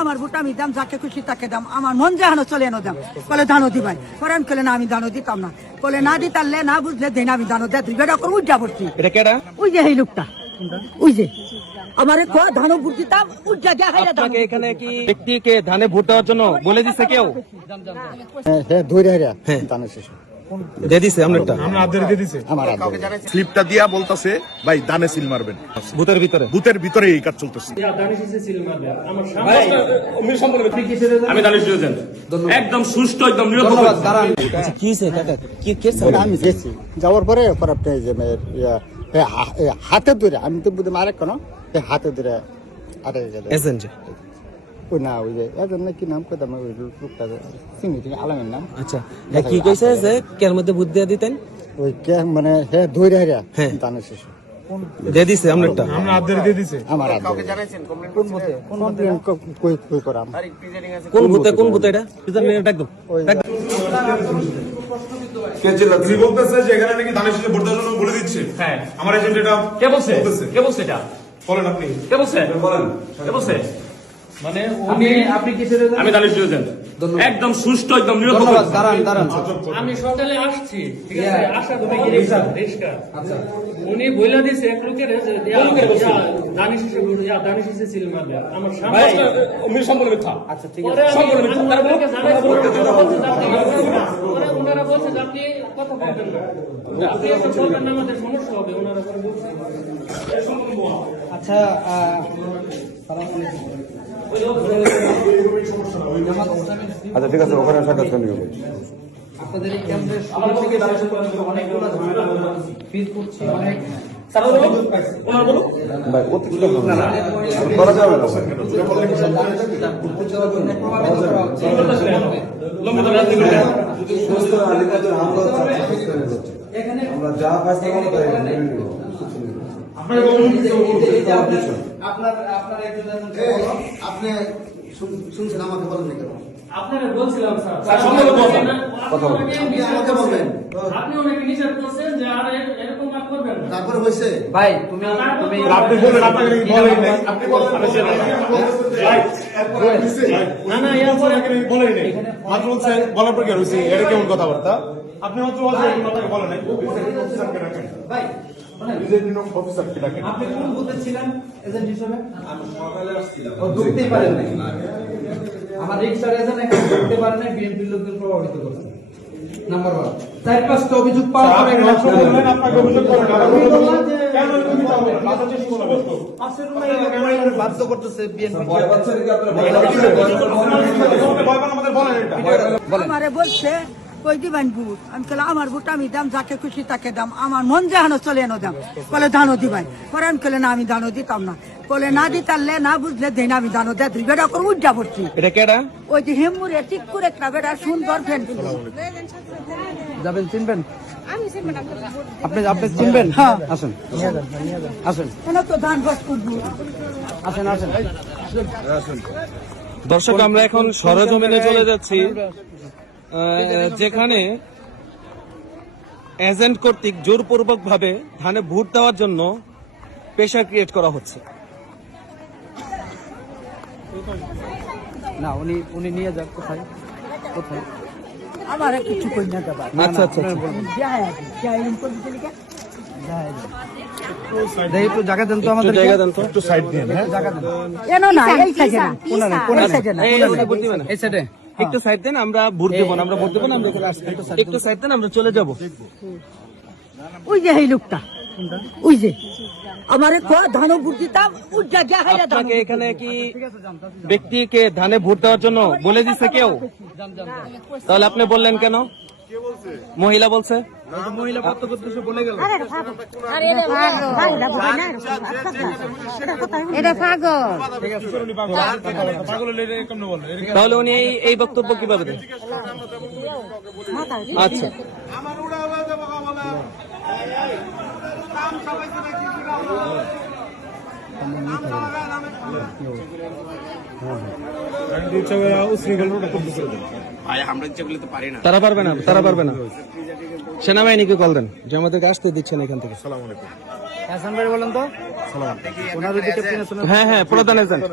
আমার ভোট আমি দাম, যাকে খুশি তাকে দাম, আমার মন যাহানো চলে এনো দাম। বলে ধানো দিবাই পরে আমি খেলে না, আমি ধানো দিতাম না, বলে না দিতারলে না বুঝলে দেন আমি ধানো দেয়, দুই বেটা করে উজ্জা পড়ছি। ওই যে এই লোকটা, ওই যে আমার ধানো ভোট দিতাম উজ্জা দেয়া। আপনাকে এখানে কি ব্যক্তিকে ধানে ভোট দেওয়ার জন্য বলে দিচ্ছে কেউ? স্লিপটা দিয়া বলতেছে ভাই দানে সিল মারবেন, বুথের ভিতরে এই কাজ চলতেছে। আমি দানিশ এজেন্ট, একদম সুষ্ঠু, একদম নিরপেক্ষ। আমি গেছি যাওয়ার পরে হাতে ধরে, আমি তো বুঝলাম আরেক কেন হাতে ধরে আটকে গেল ওই না, ওই যে এজন কি নাম পেতাম, ওই লোকটা চিনি ঠিক আলামের নাম। আচ্ছা, কি কইছে যে কের মধ্যে বুদ্ধি দিয়ে দিতেন? ওই কে মানে হ্যাঁ ধরে হারিয়া দানের শেষে দিয়ে দিছে আমনেরটা, আমার কই করাম। কোন ভূতে এটা একদম তিনি বলতেছে যে এখানে নাকি ধানের শীষে ভোট দেওয়ার জন্য বলে দিচ্ছে। হ্যাঁ, আমার এজেন্ট এটা কে বলছে? কে বলছে এটা? বলেন আপনি, কে বলছে? বলেন কে বলছে? মানে আপনি কিসের এজেন্ট? আমি দানিশ এজেন্ট, একদম সুষ্ঠু, একদম নিরপেক্ষ। আমি সকালে আসছি, ঠিক আছে, আশা করে রিক্সা। আচ্ছা, উনি বইলা দিছে এক লোকের দানিশ এসে সিল মারবে আমার সামনে। সম্পূর্ণ মিথ্যা। আচ্ছা ঠিক পরে ওনারা বলছে যে আপনি কথা বলবেন না, আপনি একটা বলবেন না, আমাদের সমস্যা হবে। ওনারা করে বলছে। আচ্ছা, আচ্ছা ঠিক আছে, ওখানে সাক্ষাৎ করে নিব। আপনাদের এই ক্যাম্পের শুরু থেকে অনেকগুলো ঝামেলা ফিল করছি, অনেক ভাই অতিরিক্ত করা যাবে না। আমরা যা ফাইসলা করব তাই আপনি শুনছেন আমাকে বলেন কেন? আপনারা বলছিলাম স্যার, কথা বলেন। আমাকে বলবেন, আপনি ওনাকে নিষেধ করছেন যে আর এরকম আর করবেন না। তারপরে হয়েছে ভাই তুমি আপনি বলেন, আপনাকে বলেন নাই, আপনি বলেন না না, এরপরে বলেন নাই, মাত্র বলছেন বলার পর কি হয়েছে? এটা কেমন কথাবার্তা? আপনি মাত্র বলছেন, আপনাকে বলেন নাই। অফিসারকে ডাকেন ভাই, নিজের নিয়ম অফিসারকে ডাকেন। আপনি কোন বুথে ছিলেন এজেন্ট হিসেবে? আমি সকালে আসছিলাম। ও ঢুকতেই পারেন নাই, আমার রিক্সার এজেন্ট এখানে ঢুকতে পারেন নাই, বিএনপির লোকজন প্রভাবিত করছে। নাম্বার 1, 4-5টা অভিযোগ পাওয়ার পরে আপনাকে অভিযোগ করেন, কেন অভিযোগ হবে? বাধ্য করতেছে বিএনপি। আমাদের বলেন এটা। আমারে বলছে কই দিবেন ভোট, আমি খেলে আমার ভোট আমি দাম, যাকে খুশি তাকে দাম, আমার মন যাহানো চলে এনো দাম। বলে ধানো দিবাই পরে আমি খেলে না, আমি ধানো দিতাম না, বলে না দিতারলে না বুঝলে দেন আমি ধানো দেয়, দুই বেটা করে উজ্জা পড়ছি। এটা কেডা? ওই যে হেমুরে ঠিক করে একটা বেটা সুন্দর ফ্যান যাবেন, চিনবেন? আপনি চিনবেন? হ্যাঁ, আসেন আসেন তো ধান বাস করবো। আসেন আসেন। দর্শক, আমরা এখন সরেজমিনে চলে যাচ্ছি, যেখানে এজেন্ট কর্তৃক জোরপূর্বক ভাবে ধানে ভোট দেওয়ার জন্য প্রেশার ক্রিয়েট করা হচ্ছে। না, উনি নিয়ে যান। কোথায় কোথায়? আমার কিছু কই না যাবার। আচ্ছা আচ্ছা, একটু জায়গা দেন তো, আমাদের জায়গা দেন তো, একটু সাইড দিন। এনো না, এই সাইডে না, কোন সাইডে না, এই সাইডে একটু সাইড দেন, আমরা ভোট দেবো না, আমরা ভোট দেবো না, আমরা এখানে আসছি। একটু সাইড দেন, আমরা চলে যাব। ওই যে এই লোকটা, ওই যে আমারে ধানো ভোট দিতাম উজ্জা দেয়া। আপনাকে এখানে কি ব্যক্তিকে ধানে ভোট দেওয়ার জন্য বলে দিচ্ছে কেউ? তাহলে আপনি বললেন কেন? মহিলা বলছে, মহিলা প্রত্যক্ষদর্শী বলে গেল। তাহলে উনি এই বক্তব্য কিভাবে দেন? আচ্ছা, তারা পারবে না, তারা পারবে না। সেনাবাহিনীকে কল দেন যে আমাদেরকে আসতে দিচ্ছেন এখান থেকে। বলেন তো। হ্যাঁ হ্যাঁ, প্রধান এজেন্ট।